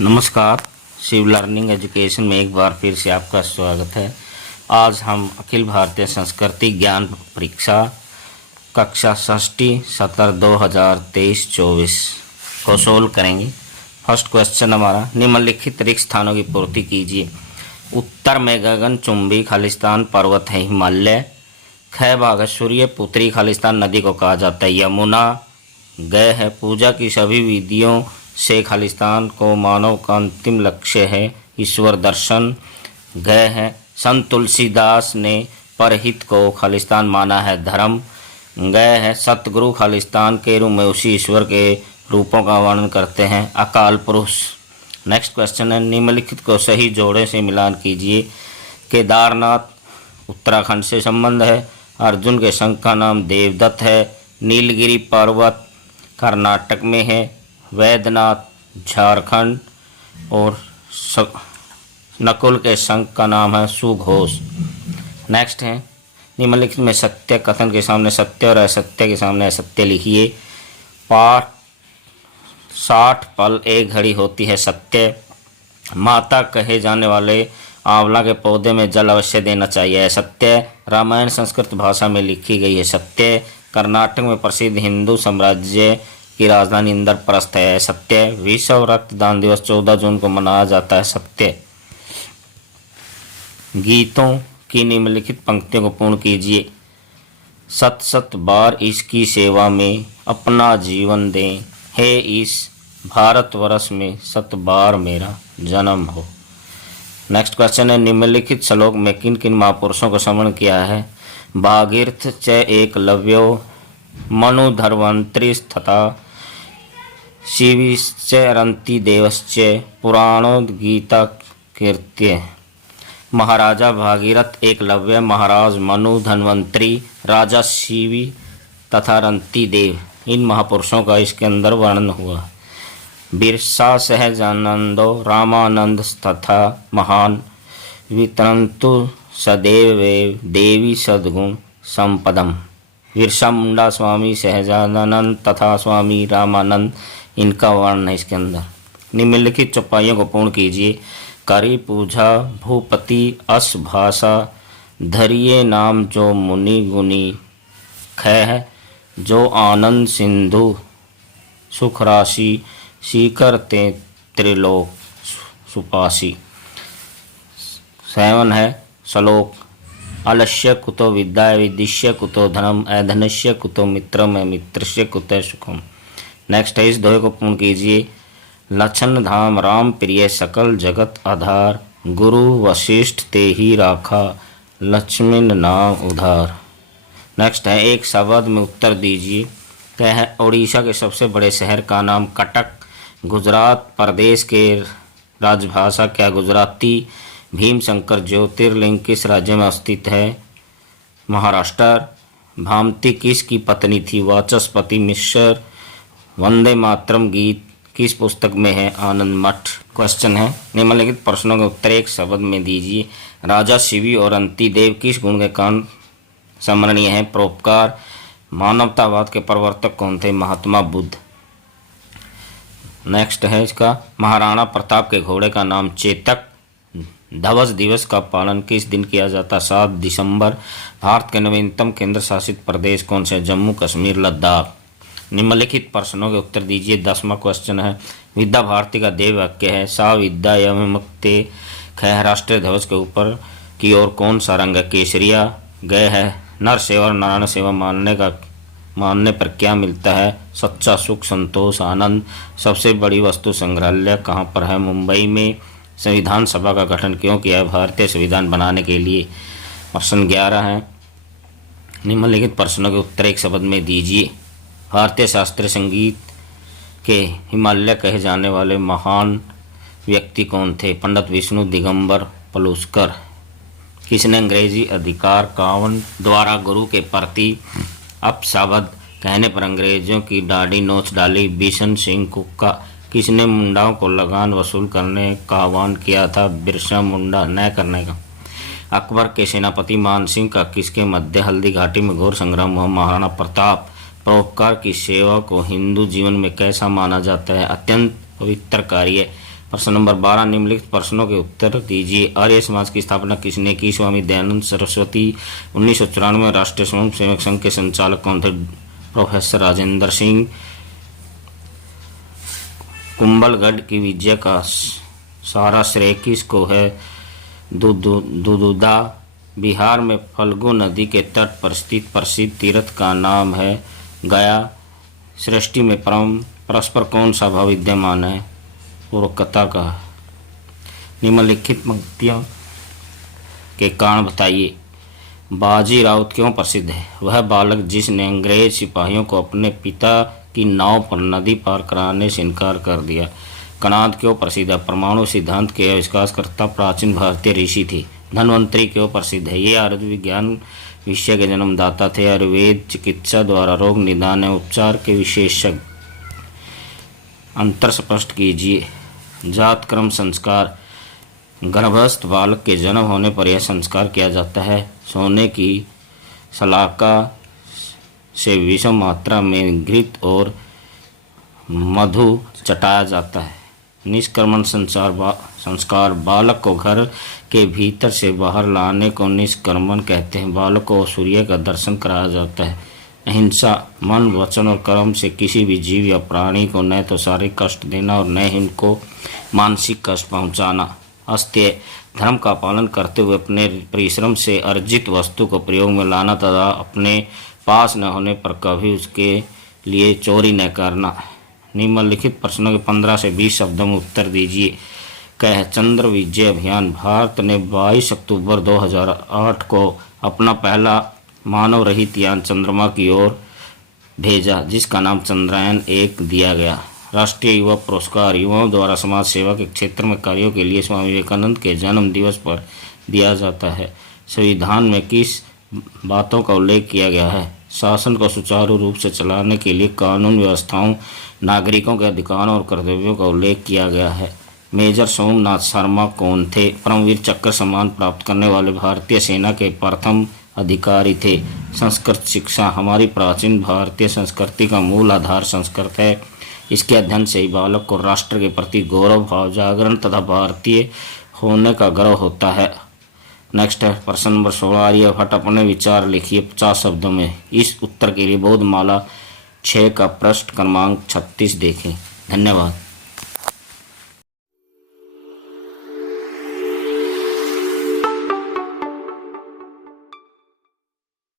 नमस्कार। Shiv learning education में एक बार फिर से आपका स्वागत है। आज हम अखिल भारतीय संस्कृति ज्ञान परीक्षा कक्षा षष्ठी सत्र 2023-24 को सोल्व करेंगे। फर्स्ट क्वेश्चन हमारा, निम्नलिखित रिक्त स्थानों की पूर्ति कीजिए। उत्तर में गगनचुंबी खालिस्तान पर्वत है हिमालय। ख भाग सूर्य पुत्री खालिस्तान नदी को कहा जाता है यमुना। गय है पूजा की सभी विधियों से खालिस्तान को मानव का अंतिम लक्ष्य है ईश्वर दर्शन। गय है संत तुलसीदास ने परहित को खालिस्तान माना है धर्म। गय है सतगुरु खालिस्तान के रूप में उसी ईश्वर के रूपों का वर्णन करते हैं अकाल पुरुष। नेक्स्ट क्वेश्चन है, निम्नलिखित को सही जोड़े से मिलान कीजिए। केदारनाथ उत्तराखंड से संबंध है। अर्जुन के शंख का नाम देवदत्त है। नीलगिरी पर्वत कर्नाटक में है। वैद्यनाथ झारखंड। और नकुल के शंख का नाम है सुघोष। नेक्स्ट है, निम्नलिखित में सत्य कथन के सामने सत्य और असत्य के सामने असत्य लिखिए। पाठ 60 पल एक घड़ी होती है सत्य। माता कहे जाने वाले आंवला के पौधे में जल अवश्य देना चाहिए है सत्य। रामायण संस्कृत भाषा में लिखी गई है सत्य। कर्नाटक में प्रसिद्ध हिंदू साम्राज्य की राजधानी इंद्रप्रस्थ है सत्य। विश्व रक्तदान दिवस 14 जून को मनाया जाता है सत्य। गीतों की निम्नलिखित पंक्तियों को पूर्ण कीजिए। सत सत बार इसकी सेवा में अपना जीवन दें, हे इस भारतवर्ष में सत बार मेरा जन्म हो। नेक्स्ट क्वेश्चन है, निम्नलिखित श्लोक में किन किन महापुरुषों को स्मरण किया है। भागीरथ च एकलव्यो मनु धर्वंत्री तथा शिविश्च रंति देवश्च पुराणोद्गीता कीर्त्य। महाराजा भागीरथ एकलव्य, महाराज मनु, धन्वंतरी, राजा शिवी तथा रंति देव, इन महापुरुषों का इसके अंदर वर्णन हुआ। बिरसा सहजानंदो रामानंद तथा महान वितरंतु सदैव देवी सद्गुण संपदम। बिरसा मुंडा, स्वामी सहजानंद तथा स्वामी रामानंद, इनका वर्णन है इसके अंदर। निम्नलिखित चौपाइयों को पूर्ण कीजिए। करी पूजा भूपति अस भाषा, धरिये नाम जो मुनि गुनी। ख है जो आनंद सिंधु सुख राशि, सीकर ते त्रिलोक सुपासी। 7 है श्लोक, अलस्य कुतो विद्या विदिश्य कुतो धनम, अधनस्य कुतो मित्रम, मित्रस्य कुतो सुखम। नेक्स्ट है, इस दोहे को पूर्ण कीजिए। लक्षण धाम राम प्रिय सकल जगत आधार, गुरु वशिष्ठ ते ही राखा लक्ष्मण नाम उधार। नेक्स्ट है, एक शब्द में उत्तर दीजिए। क्या है, उड़ीसा के सबसे बड़े शहर का नाम कटक। गुजरात प्रदेश के राजभाषा क्या गुजराती। भीमशंकर ज्योतिर्लिंग किस राज्य में स्थित है, महाराष्ट्र। भामती किसकी पत्नी थी, वाचस्पति मिश्र। वंदे मातरम गीत किस पुस्तक में है, आनंद मठ। क्वेश्चन है, निम्नलिखित प्रश्नों के उत्तर एक शब्द में दीजिए। राजा शिवी और रंति देव किस गुण के कारण स्मरणीय है, परोपकार। मानवतावाद के प्रवर्तक कौन थे, महात्मा बुद्ध। नेक्स्ट है इसका, महाराणा प्रताप के घोड़े का नाम चेतक। ध्वज दिवस का पालन किस दिन किया जाता, 7 दिसंबर। भारत के नवीनतम केंद्र शासित प्रदेश कौन से, जम्मू कश्मीर लद्दाख। निम्नलिखित प्रश्नों के उत्तर दीजिए। 10वां क्वेश्चन है, विद्या भारती का देव वाक्य है, सा विद्या यमुक्ते। ख है राष्ट्रीय ध्वज के ऊपर की ओर कौन सा रंग है, केसरिया। गय है नर सेवा और नारायण सेवा मानने पर क्या मिलता है, सच्चा सुख संतोष आनंद। सबसे बड़ी वस्तु संग्रहालय कहाँ पर है, मुंबई में। संविधान सभा का गठन क्यों किया है, भारतीय संविधान बनाने के लिए। प्रश्न 11 है, निम्नलिखित प्रश्नों के उत्तर एक शब्द में दीजिए। भारतीय शास्त्रीय संगीत के हिमालय कहे जाने वाले महान व्यक्ति कौन थे, पंडित विष्णु दिगंबर पलुस्कर। किसने अंग्रेजी अधिकार कानून द्वारा गुरु के प्रति अपशब्द कहने पर अंग्रेजों की दाढ़ी नोच डाली, बिशन सिंह कुक्का। किसने मुंडाओं को लगान वसूल करने का आह्वान किया था, बिरसा मुंडा न करने का। अकबर के सेनापति मान सिंह का किसके मध्य हल्दी घाटी में घोर संग्राम हुआ, महाराणा प्रताप। परोपकार की सेवा को हिंदू जीवन में कैसा माना जाता है, अत्यंत पवित्र कार्य। प्रश्न नंबर 12, निम्नलिखित प्रश्नों के उत्तर दीजिए। आर्य समाज की स्थापना किसने की? स्वामी दयानंद सरस्वती। 1994 में राष्ट्रीय स्वयंसेवक संघ के संचालक कौन थे? प्रोफेसर राजेंद्र सिंह। कुंभलगढ़ की विजय का सारा श्रेय किसको है? दुदुदा। बिहार में फल्गु नदी के तट पर स्थित प्रसिद्ध तीर्थ का नाम है गया। सृष्टि में परस्पर कौन सा भाव विद्यमान है? पूर्वकता का। निम्नलिखित पंक्तियों के कारण बताइए। बाजी राउत क्यों प्रसिद्ध है? वह बालक जिसने अंग्रेज सिपाहियों को अपने पिता की नाव पर नदी पार कराने से इनकार कर दिया। कणाद क्यों प्रसिद्ध है? परमाणु सिद्धांत के आविष्कारकर्ता प्राचीन भारतीय ऋषि थे। धन्वंतरी क्यों प्रसिद्ध है? ये आयुर्वेद विज्ञान विषय के जन्मदाता थे। आयुर्वेद चिकित्सा द्वारा रोग निदान एवं उपचार के विशेषज्ञ। अंतर स्पष्ट कीजिए। जात कर्म संस्कार। गर्भस्थ बालक के जन्म होने पर यह संस्कार किया जाता है। सोने की शलाका से विषम मात्रा में घृत और मधु चटाया जाता है। निष्क्रमण संस्कार। बालक को घर के भीतर से बाहर लाने को निष्क्रमण कहते हैं। बालक को सूर्य का दर्शन कराया जाता है। अहिंसा। मन, वचन और कर्म से किसी भी जीव या प्राणी को न तो शारीरिक कष्ट देना और न ही उनको मानसिक कष्ट पहुंचाना। अस्त्य। धर्म का पालन करते हुए अपने परिश्रम से अर्जित वस्तु को प्रयोग में लाना तथा अपने पास न होने पर कभी उसके लिए चोरी न करना। निम्नलिखित प्रश्नों के 15 से 20 शब्दों में उत्तर दीजिए। कह चंद्र विजय अभियान। भारत ने 22 अक्टूबर 2008 को अपना पहला मानव रहित यान चंद्रमा की ओर भेजा, जिसका नाम चंद्रयान-1 दिया गया। राष्ट्रीय युवा पुरस्कार युवाओं द्वारा समाज सेवा के क्षेत्र में कार्यों के लिए स्वामी विवेकानंद के जन्म दिवस पर दिया जाता है। संविधान में किस बातों का उल्लेख किया गया है? शासन को सुचारू रूप से चलाने के लिए कानून व्यवस्थाओं, नागरिकों के अधिकारों और कर्तव्यों का उल्लेख किया गया है। मेजर सोमनाथ शर्मा कौन थे? परमवीर चक्र सम्मान प्राप्त करने वाले भारतीय सेना के प्रथम अधिकारी थे। संस्कृत शिक्षा। हमारी प्राचीन भारतीय संस्कृति का मूल आधार संस्कृत है। इसके अध्ययन से ही बालक को राष्ट्र के प्रति गौरव भाव जागरण तथा भारतीय होने का गर्व होता है। नेक्स्ट है प्रश्न नंबर 16। आर्यभट्ट अपने विचार लिखिए 50 शब्दों में। इस उत्तर के लिए बोधमाला 6 का पृष्ठ क्रमांक 36 देखें। धन्यवाद।